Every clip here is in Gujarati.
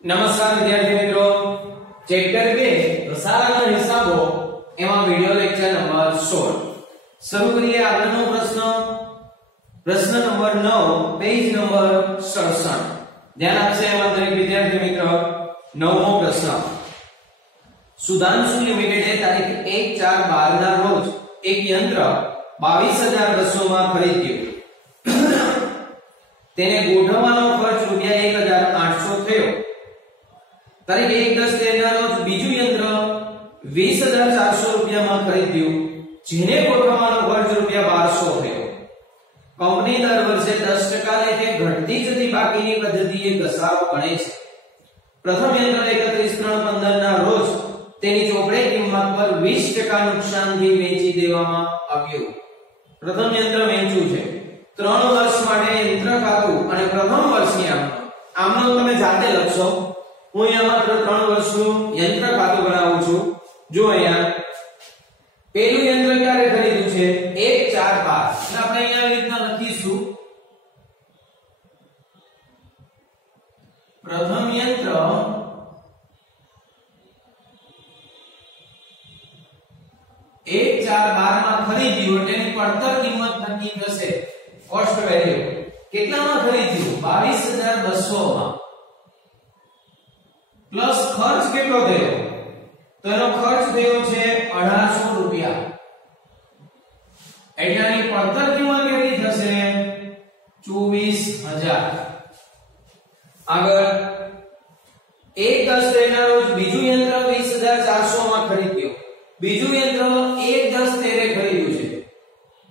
નમસ્કાર વિદ્યાર્થી મિત્રો, ચેપ્ટર 2 ઘસારાના હિસાબો એમાં વિડિયો લેક્ચર નંબર 16 શરૂ કરીએ. આગળનો પ્રશ્ન નંબર 9 પેજ નંબર 67. ધ્યાન આપશે એમાં દરેક વિદ્યાર્થી મિત્ર. નવમો પ્રશ્ન. સુધાંશુ લિમિટેડે તારીખ 1/4/12 ના રોજ એક યંત્ર 22,200 માં ખરીદ્યું. તેને ગોઠવવાનો ખર્ચ ₹1,800 થયો. તારીખ 1/10/13 ના રોજ બીજું યંત્ર 20,400 રૂપિયામાં ખરીદ્યું, જેને ગોઠવવાનો ખર્ચ ₹1200 થયો. કંપની દર વર્ષે 10% લેખે ઘટતી જતી બાકીની પદ્ધતિએ ઘસારો ગણે છે. પ્રથમ યંત્ર 31/3/15 ના રોજ તેની ચોપડે કિંમત પર 20% નુકસાનથી વેચી દેવામાં આવ્યું. પ્રથમ યંત્ર વેચ્યું છે. 3 વર્ષ માટે યંત્ર ખાતું અને પ્રથમ વર્ષની આમનો તમે જાતે લખશો. હું અહીંયા માત્ર 3 વર્ષનું યંત્ર ખાતું બનાવું છું. જો અહીંયા પહેલું યંત્ર ક્યારે ખરીદ્યું છે? 1/4/12. આપણે અહીંયા આવી રીતના લખીશું. પ્રથમ યંત્ર 1/4/12 માં ખરીદ્યું એટલે એની પડતર કિંમત નક્કી થશે. કોસ્ટ વેલ્યુ કેટલામાં ખરીદ્યું? 22,200 માં. પ્લસ ખર્ચ કેટલો થયો? તો એનો ખર્ચ થયો છે 1800 રૂપિયા. એટલે આની પડતર કિંમત કેટલી થશે? 24,000. આગળ 1/10/13 ના રોજ બીજું યંત્ર 20,400 માં ખરીદ્યું. બીજું યંત્ર 1/10/13 ખરીદ્યું છે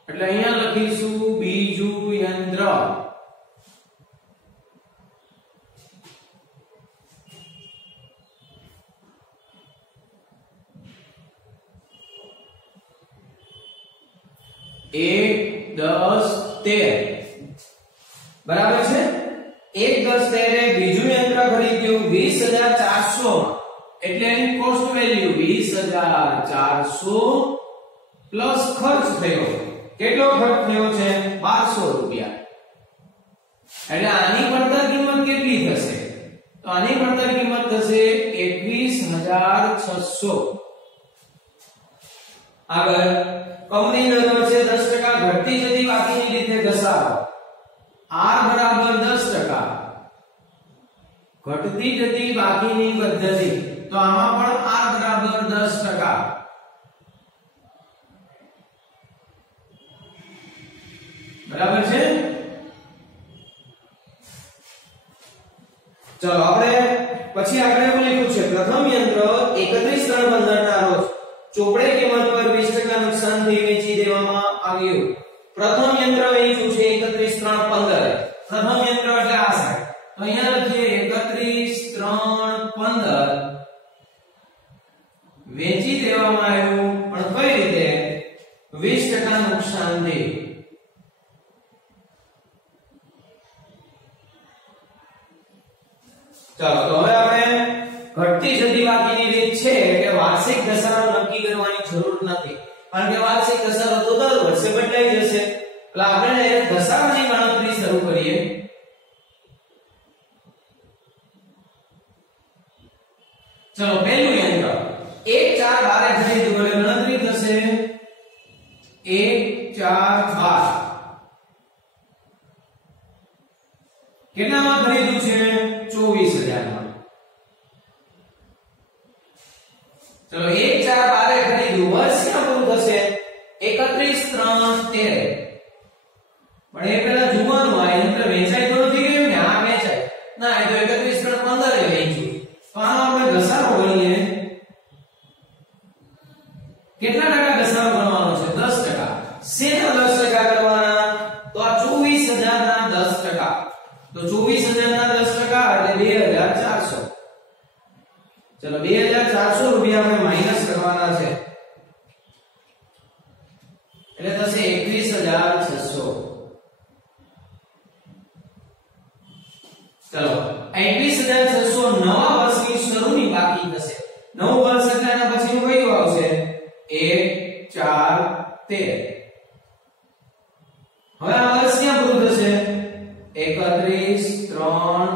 એટલે અહીંયા લખીશું બીજું યંત્ર. બરાબર છે. 1/10/13 બીજું યંત્ર ખરીદ્યું 20,400 એટલે એની કોસ્ટ વેલ્યુ 20,400 પ્લસ ખર્ચ થયો. કેટલો ખર્ચ થયો છે? 1200 રૂપિયા. એટલે આની પડતર કિંમત કેટલી થશે? તો આની પડતર કિંમત થશે 21,600. આગળ કંપની દર વર્ષે 10% ઘટતી જતી બાકીની રીતે ઘસારો. R બરાબર 10%. ઘટતી જતી બાકીની પદ્ધતિ, તો આમાં પણ R બરાબર 10%. બરાબર છે. ચલો આપણે પછી આગળ એવું લખ્યું છે. પ્રથમ યંત્ર 31/3/15 ના રોજ ચોપડે કિંમત પર 20% નુકસાનથી વેચી દેવામાં આવ્યું. પ્રથમ યંત્ર વેચ્યું છે 31/3/15. પ્રથમ યંત્ર એટલે આ સાઈડ. તો અહીંયા લખીએ 31/3/15 વેચી દેવામાં આવ્યું, પણ કઈ રીતે? 20% નુકસાનથી. ચાલો તો હવે આપણે ઘટતી જતી બાકીની રીત છે કે વાર્ષિક ઘસારો નક્કી કરવાની જરૂર નથી, કારણ કે વાર્ષિક ઘસારો તો દર વર્ષે બદલાઈ જશે. એટલે આપણે ઘસારાની ગણતરી શરૂ કરીએ. ચલો પહેલું યંત્ર 1/4/12 ખરીદ્યું એટલે ગણતરી થશે 1/4/12 કેટલામાં ખરીદ્યું છે? 24,000 માં. ચલો 1/4/12 ખરીદ્યું. વર્ષ ક્યાં પૂરું થશે? 31/3/13. પણ એ પેલા જોવાનું આ યંત્ર વેચાય તો નથી ગયું ને? આ વેચાય ના, એ તો 31/3/15 એ વેચ્યું. તો આનો આપણે ઘસારો ગણીએ. કેટલા ટકા ઘસારો ગણવાનો છે? 10%. શેનો 10% ગણવાના? તો આ 24,000 ના 10%. તો 24,000 ના 10% એટલે 2,400. ચલો 2,400 રૂપિયા આપણે માઈનસ કરવાના છે એટલે થશે 21,600. ચલો 21,600 નવા વર્ષની શરૂની બાકી થશે. નવું વર્ષ એટલે એના પછીનું કયું આવશે? 1/4/13. હવે આ વર્ષ ક્યાં પૂરું થશે? 31/3/14.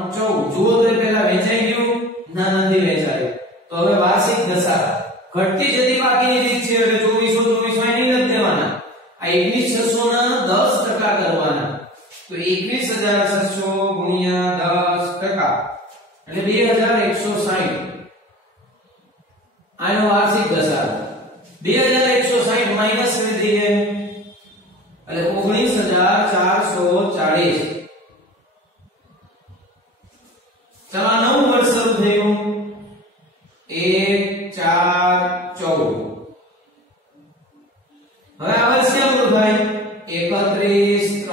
જુઓ તો પેલા વેચાઈ ગયું એટલે 2160 આનો વાર્ષિક ઘસારો 2160 માઈનસ કરી દઈએ એટલે 19440 ચલો નવું વર્ષ શરૂ થયું 1 4 14 હવે આ વર્ષ ક્યાં પૂરું થાય 31 3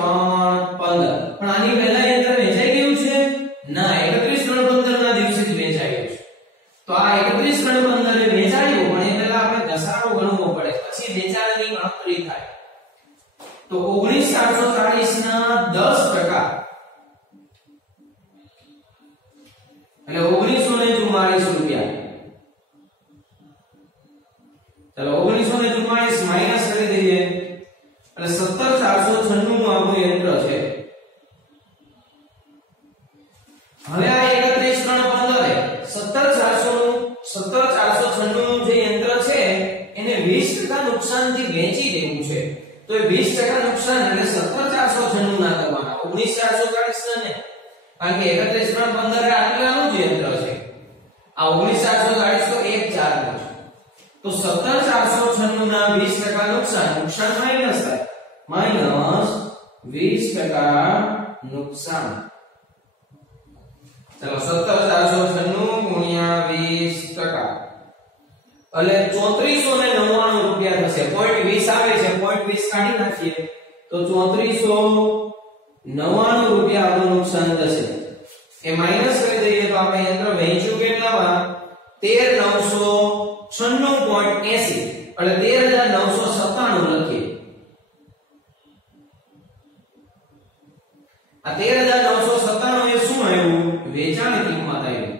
15 પણ આની પહેલા યંત્ર વેચાઈ ગયું છે ના 31 3 15 ના દિવસે જ વેચાઈ ગયું છે તો આ 31 3 15 એ વેચાયું પણ એ પહેલા આપણે ઘસારો ગણવો પડે પછી વેચાણની ગણતરી થાય તો 19440 ના 10% એટલે 1944 રૂપિયા ચલો 1944 માઈનસ કરી દઈએ એટલે 17496 નું આપણું યંત્ર છે હવે આ 13496 નું જે યંત્ર છે એને 20% નુકસાનથી વેચી દેવું છે તો એ 20% નુકસાન એટલે 17496 ના કરવાના 19440 ને કારણ કે 31 3 15 આટલાનું જ યંત્ર છે આ 19440 તો 1 4 નું છે તો 17496 ના 20% નુકસાન માઈનસ થાય માઈનસ 20% નુકસાન ચલો 17496 ગુણ્યા 20% એટલે 3499 રૂપિયા થશે 0.20 આવે છે 0.20 કાઢી નાખીએ તો 3499 રૂપિયા આપણું નુકસાન થશે એ માઈનસ કરી દઈએ તો આપણે યંત્ર વેચ્યું કેટલામાં 13996.80 એટલે 13997 લખીએ આ 13997 એ શું આવ્યું વેચાણ કિંમત આવી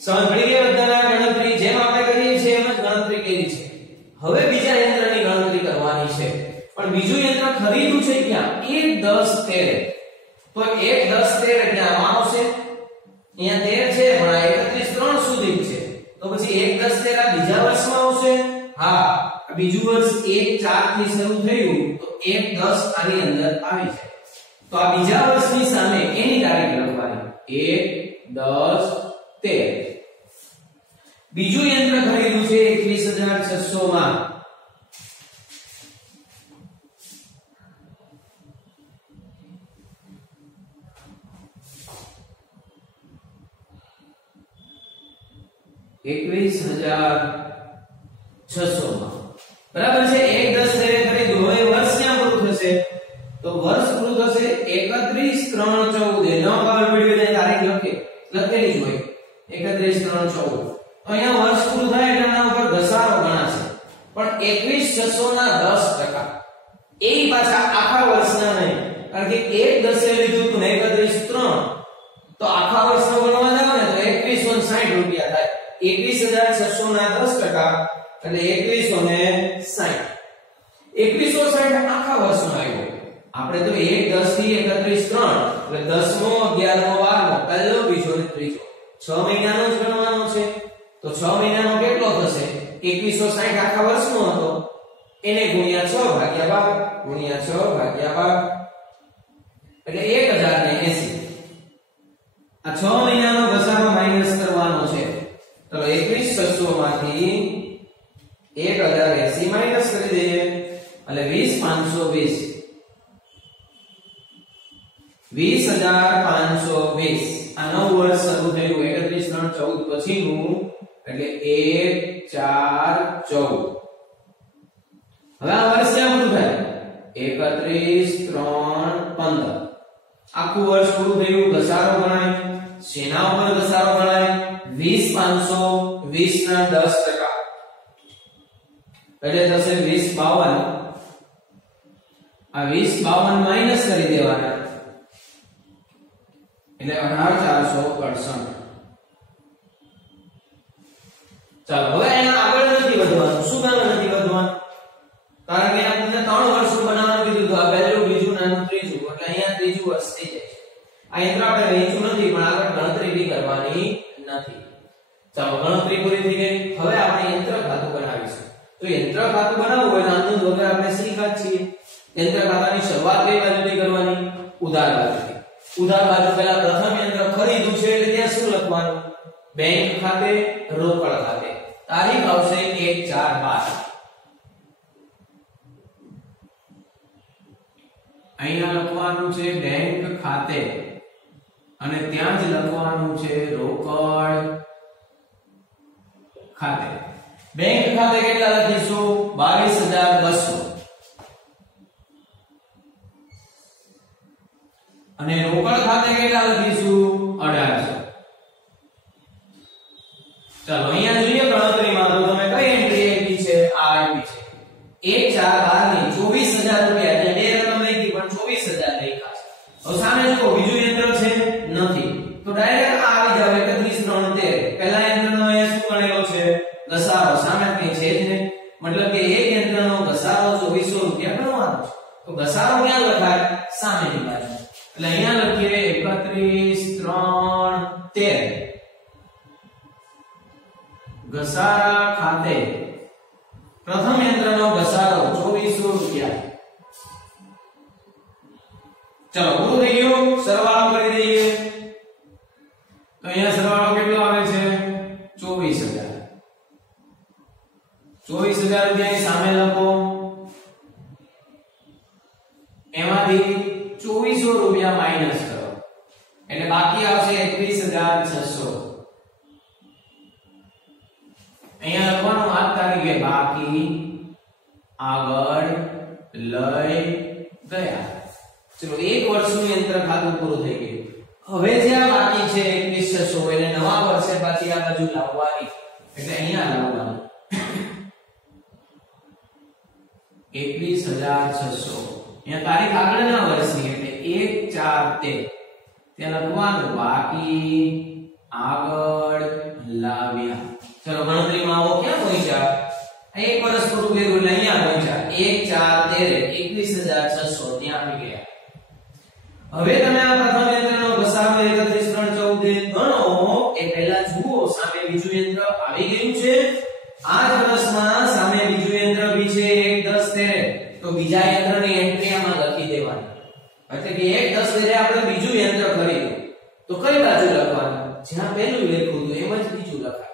સમજ પડી ગઈ બધાને ગણતરી જેમ આપણે કરીએ છીએ એમ જ ગણતરી કરી છે હવે બીજા યંત્રની ગણતરી કરવાની છે પણ બીજું યંત્ર ખરીદ્યું છે ક્યાં 1 10 13 તો 1 10 13 એટલે આમાં આવશે અહીંયા 13 છે પણ આ 31 3 સુધી છે તો પછી 1 10 13 બીજા વર્ષમાં આવશે હા બીજું વર્ષ 1 4 થી શરૂ થયું તો 1 10 આની અંદર આવી છે તો આ બીજા વર્ષની સામે એની તારીખ લખવાની 1 10 13 બીજું યંત્ર ખરીદ્યું છે 21600 માં બરાબર છે 1 10 ખરીદ્યું હવે વર્ષ ક્યાં પૂરું થશે તો વર્ષ પૂરું થશે 31 3 14 નો ખબર પડી જાય તારીખ લખેલી જ હોય 31 3 14 તો અહીંયા વર્ષ પૂરું થાય એટલે આના ઉપર ઘસારો ગણાશે પણ 21600 ના 10% એ પાછા આખા વર્ષના નહીં કારણ કે 1 10 એ લીધું તો 31 3 તો આખા વર્ષનો ગણવા જાવ ને તો 2160 રૂપિયા થાય 21600 ના 10% એટલે 2160 2160 આખા વર્ષનો આવ્યો આપણે તો 1 10 થી 31 3 એટલે 10મો 11મો 12મો પહેલો બીજો ને ત્રીજો 6 મહિનાનો જ ગણવાનો છે તો 6 મહિનાનો કેટલો થશે 2160 આખા વર્ષનો હતો એને ગુણ્યા 6 ભાગ્યા 12 ગુણ્યા 6 ભાગ્યા 12 એટલે 1080 આ 6 મહિનાનો ઘસારો માઈનસ કરવાનો છે ચલો 21600 માંથી 1080 માઈનસ કરી દઈએ એટલે 20520 20520 આ નવું વર્ષ શરૂ થયું 31 3 14 પછીનું એટલે 1 4 14 હવે આ વર્ષ ક્યાં પૂરું થાય 31 3 15 આખું વર્ષ પૂરું થયું ઘસારો ગણાય શેના ઉપર ઘસારો ગણાય 20520 ના 10% એટલે થશે 2052 આ 2052 માઈનસ કરી દેવાના એટલે 18468 ચાલો હવે એના આગળ નથી વધવાનું શું કામ નથી વધવાનું કારણ કે આપણે 3 વર્ષ બનાવવાનું કીધું તો આ પહેલું બીજું નાનું ત્રીજું એટલે અહીંયા ત્રીજું વર્ષ થઈ જાય છે આ યંત્ર આપણે વેચ્યું નથી પણ આગળ ગણતરી બી કરવાની નથી ચાલો ગણતરી પૂરી થઈ ગઈ હવે આપણે યંત્ર ખાતું બનાવીશું તો યંત્ર ખાતું બનાવવું હોય તો આનું વગર આપણે શીખ્યા છીએ યંત્ર ખાતાની શરૂઆત કઈ બાજુથી કરવાની ઉધાર બાજુથી ઉધાર બાજુ પહેલા પ્રથમ યંત્ર ખરીદ્યું છે એટલે ત્યાં શું લખવાનું? બેંક ખાતે, રોકડ ખાતે. તારીખ આવશે 1/4/12. અહીંયા લખવાનું છે બેંક ખાતે અને ત્યાં જ લખવાનું છે રોકડ ખાતે. બેંક ખાતે કેટલા લખીશું? 22,200 અને રોકડ ખાતે કેટલા લખીશું? 1800. ચાલો અહીંયા જોઈએ ગણતરીમાં તો તમે કઈ એન્ટ્રી આપી છે? આ આપી છે 1/4/12 ની 24,000 રૂપિયા. ત્યાં બે રકમ લખી પણ 24,000 લખ્યા છે. હવે સામે જુઓ બીજું યંત્ર છે નથી તો ડાયરેક્ટ આ આવી જાવ 31/3/13. પહેલા યંત્રનો અહીંયા શું ગણેલો છે? ઘસારો. સામે કઈ છે જ નહીં, મતલબ કે એક યંત્રનો ઘસારો 2400 રૂપિયા ગણવાનો છે. તો ઘસારો ક્યાં લખાય? સામેની બાજુ. એટલે અહીંયા લખીએ 31/3/13 ઘસારા ખાતે પ્રથમ યંત્રનો ઘસારો 2400 રૂપિયા. ચલો પૂરું થઈ ગયું. સરવાળો કરી દઈએ તો અહીંયા સરવાળો કેટલો આવે છે? 24,000. 24,000 રૂપિયાની સામે લખો, એમાંથી 2400 રૂપિયા માઈનસ કરો એટલે બાકી આવશે 21,600. અહીંયા લખવાનું આ તારીખે બાકી આગળ લઈ ગયા. ચલો એક વર્ષનું યંત્ર ખાતું પૂરું થઈ ગયું. હવે જે આ બાકી છે 21,600 એટલે નવા વર્ષે પાછી આ બાજુ લાવવાની એટલે અહીંયા લાવવાનું 21,600. અહીંયા તારીખ આગળના વર્ષની એટલે 1/4/13 ત્યાં લખવાનું બાકી આગળ લાવ્યા. ચલો ગણતરીમાં આવો ક્યાં પહોંચ્યા? એક વર્ષ પૂરું કર્યું એટલે અહીંયા પહોંચ્યા 1/4/13 21,600 ત્યાં આવી ગયા. હવે તમે આ પ્રથમ યંત્રનો ઘસારો 31/3/14 ગણો એ પહેલા જુઓ સામે બીજું યંત્ર આવી ગયું છે. આ જ વર્ષમાં સામે બીજું યંત્ર બી છે 1/10/13 તો બીજા યંત્રની એન્ટ્રી આમાં લખી દેવાની. એટલે કે 1/10/13 આપણે બીજું યંત્ર ખરીદ્યું તો કઈ બાજુ લખવાનું? જ્યાં પહેલું લખ્યું હતું એમ જ બીજું લખાય.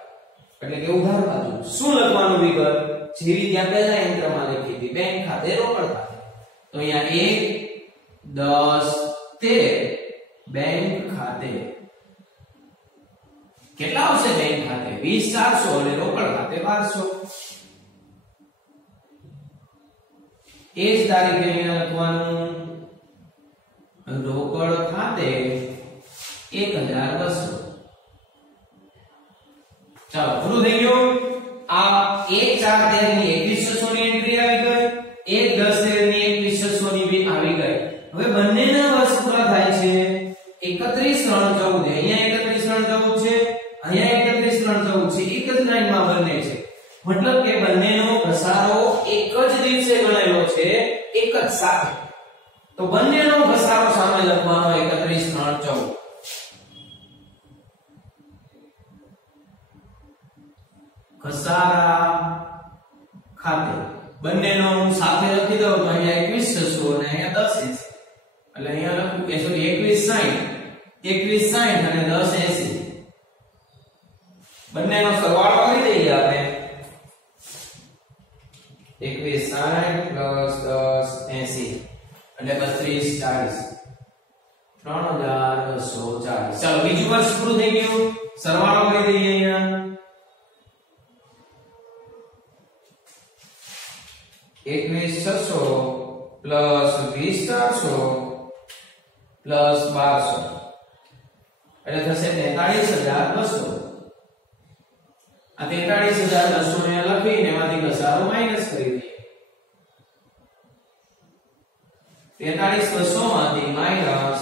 એટલે કે ઉધાર બાજુ શું લખવાનું? વિગત જેવી ત્યાં પહેલા યંત્રમાં લખી હતી બેંક ખાતે, રોકડ ખાતે. તો અહીંયા 1/10/13 બેંક ખાતે કેટલા આવશે? બેંક ખાતે 20,400 અને રોકડ ખાતે 1200. એ જ તારીખે અહીંયા લખવાનું રોકડ ખાતે 1,200. ચાલો પૂરું થઈ ગયું. આ 1/4/13 ની 21,600 ની એન્ટ્રી આવી ગઈ, 1/10/13 ની 21,600 ની બી આવી ગઈ. હવે બંનેના વર્ષ પૂરા થાય છે 31/3/14. અહીંયા 31/3/14 છે, અહીંયા 31/3/14 છે. એક જ લાઈનમાં બંને છે, મતલબ કે બંનેનો ઘસારો એક જ દિવસે ગણેલો છે, એક જ સાથે. તો બંનેનો ઘસારો સામે લખવાનો 31/3/14. ઘસારા ખાતે બંનેનો હું સાથે લખી દઉં તો અહીંયા 21,600 અને અહીંયા 1080. એટલે અહીંયા લખું કે સોરી 2160 અને 1080 બંનેનો સરવાળો કરી દઈએ આપણે 2160 + 1080 એટલે 3240 3240. ચાલો બીજું વર્ષ પૂરું થઈ ગયું. સરવાળો કરી દઈએ અહીંયા 21,600 + 20,400 + 1200 એટલે થશે 43,200. આ 43,200 ને લખીને એમાંથી ઘસારો માઈનસ કરી દઈએ. 43,200 માંથી માઈનસ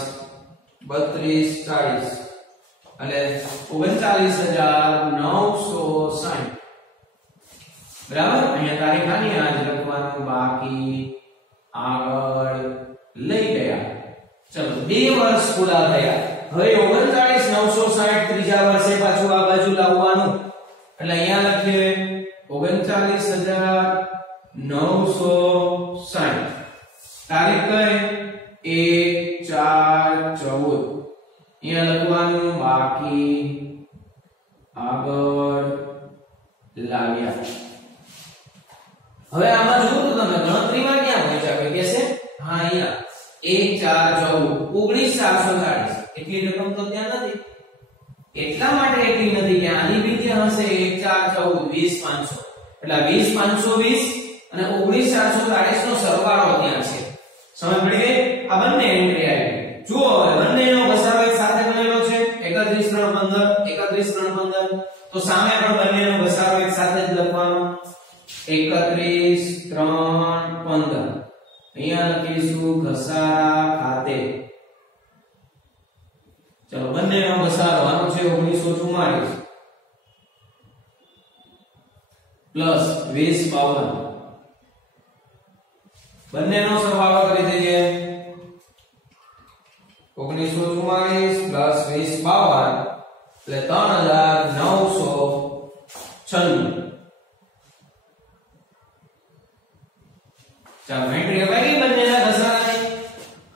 3240 એટલે 39,960. બરાબર. અહીંયા તારીખ આની આજ લખવાનું બાકી આગળ લઈ ગયા. ચલો 2 વર્ષ પૂરા થયા. હવે 39,960 ત્રીજા વર્ષે પાછું આ બાજુ લાવવાનું એટલે અહીંયા લખીએ 39,960. તારીખ કઈ 1/4/14. અહીંયા લખવાનું બાકી આગળ લાવ્યા. હવે આમાં જુઓ તો તમે ગણતરીમાં ક્યાં પહોંચ્યા કોઈ કહેશે? હા અહીંયા 1 4 14 19440 એટલી રકમ તો ત્યાં નથી. એટલા માટે એટલી નથી કે આની બી ત્યાં હશે 1 4 14 20 520 એટલે 20 20 અને 19 440 નો સરવાળો ત્યાં છે. સમજ પડી ગઈ? આ બંને એન્ટ્રી આવી. જુઓ બંનેનો ઘસારો એક સાથે બનેલો છે 31 3 15 31 3 15 તો સામે પણ બંનેનો ઘસારો એક સાથે જ લખવાનો 31 3 15. અહીંયા લખીશું ઘસારા ખાતે. ચલો બંનેનો ઘસારો આનો છે 1944 પ્લસ 20 52. બંનેનો સરવાળો કરી દઈએ 1944 પ્લસ 20 52 એટલે 3996. ચાલો એન્ટ્રી અપાઈ ગઈ બંનેના ઘસારાની.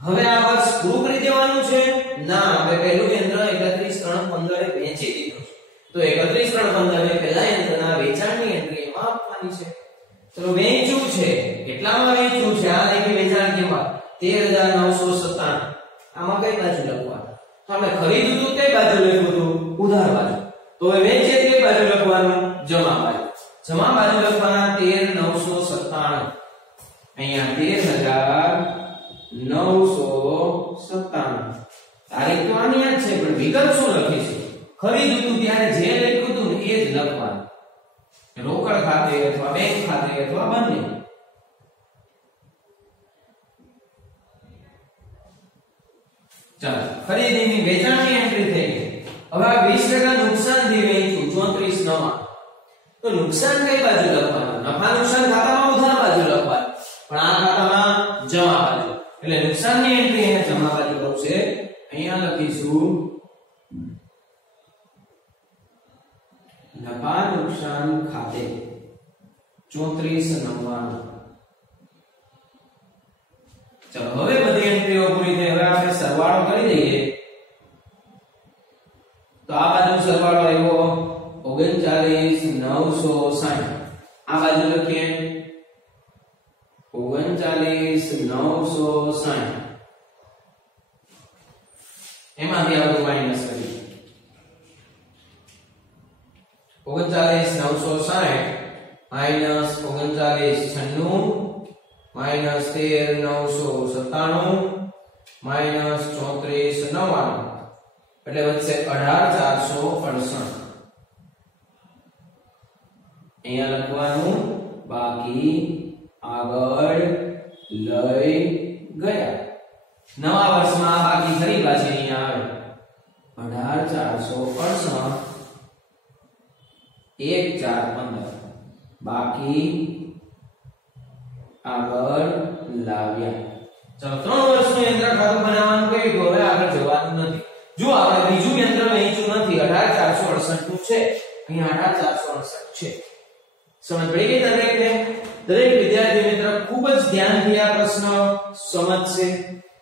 હવે આ વર્ષ પૂરું કરી દેવાનું છે? ના, આપણે પહેલું યંત્ર 31 3 15 એ વેચી દીધું છે. તો 31 3 15 એ પહેલા યંત્રના વેચાણની એન્ટ્રી એમાં આપવાની છે. ચલો વેચ્યું છે કેટલામાં વેચ્યું છે? આ દેખી વેચાણ કિંમત 13997. આમાં કઈ બાજુ લખવાનું? તો આપણે ખરીદ્યું તો કઈ બાજુ લખ્યું હતું? ઉધાર બાજુ. તો હવે વેચે કઈ બાજુ લખવાનું? જમા બાજુ. જમા બાજુ લખવાના 13997. અહીંયા 13997. તારીખ તો આની જ છે પણ વિગત શું લખીશું? ખરીદ્યું હતું ત્યારે જે લખ્યું હતું એ જ લખવાનું. રોકડ ખાતે અથવા બેંક ખાતે અથવા બંને. ચાલો ખરીદીની વેચાણની એન્ટ્રી થઈ ગઈ. હવે આ 20% નુકસાનથી વેચ્યું 34 9. તો નુકસાન કઈ બાજુ લખવાનું? નફા નુકસાન ખાતામાં ઉધાર બાજુ લખવાનું, પણ આ ખાતામાં જમા બાજુ. એટલે નુકસાનની એન્ટ્રી એને જમા બાજુ લખશે. અહીંયા લખીશું નફા નુકસાન ખાતે 3499. ચલો હવે બધી એન્ટ્રીઓ પૂરી થઈ. હવે આપણે સરવાળો કરી દઈએ. તો આ બાજુ સરવાળો આવ્યો 39960. આ બાજુ લખીએ 39960. એમાંથી આપણું માઈનસ કરીએ 39960 માઈનસ 3996 માઈનસ 13997 માઈનસ 3499 એટલે વધશે 18468. અહીંયા લખવાનું બાકી આગળ લઈ ગયા. નવા વર્ષમાં આ બાકી ફરી પાછી અહીંયા આવે 18468 1415 બાકી આગળ લાવ્યા. ચલો 3 વર્ષનું યંત્ર ખાતું બનાવવાનું કહ્યું. હવે આગળ જવાનું નથી. જો આપણે બીજું યંત્ર વેચ્યું નથી 18468 નું છે. અહીંયા 18468 છે. સમજ પડી ગઈ દરેકને? દરેક વિદ્યાર્થી મિત્ર ખૂબ જ ધ્યાનથી આ પ્રશ્ન સમજશે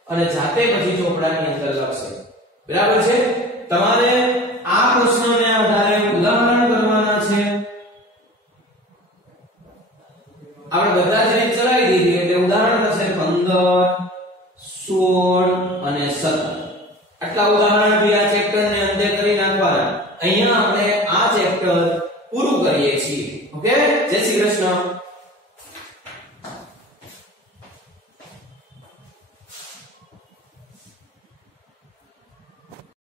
અને જાતે પછી ચોપડાની અંદર લખશે. બરાબર છે? તમારે આ પ્રશ્નોને આધારે ઉદાહરણ કરવાના છે. આપણે બધા જ રીત ચલાવી દીધી એટલે ઉદાહરણ થશે 15 16 અને 17. આટલા ઉદાહરણ બી આ ચેપ્ટરને અંતે કરી નાખવાના. અહીંયા આપણે આ ચેપ્ટર પૂરું કરીએ છીએ. ઓકે, જય શ્રી કૃષ્ણ.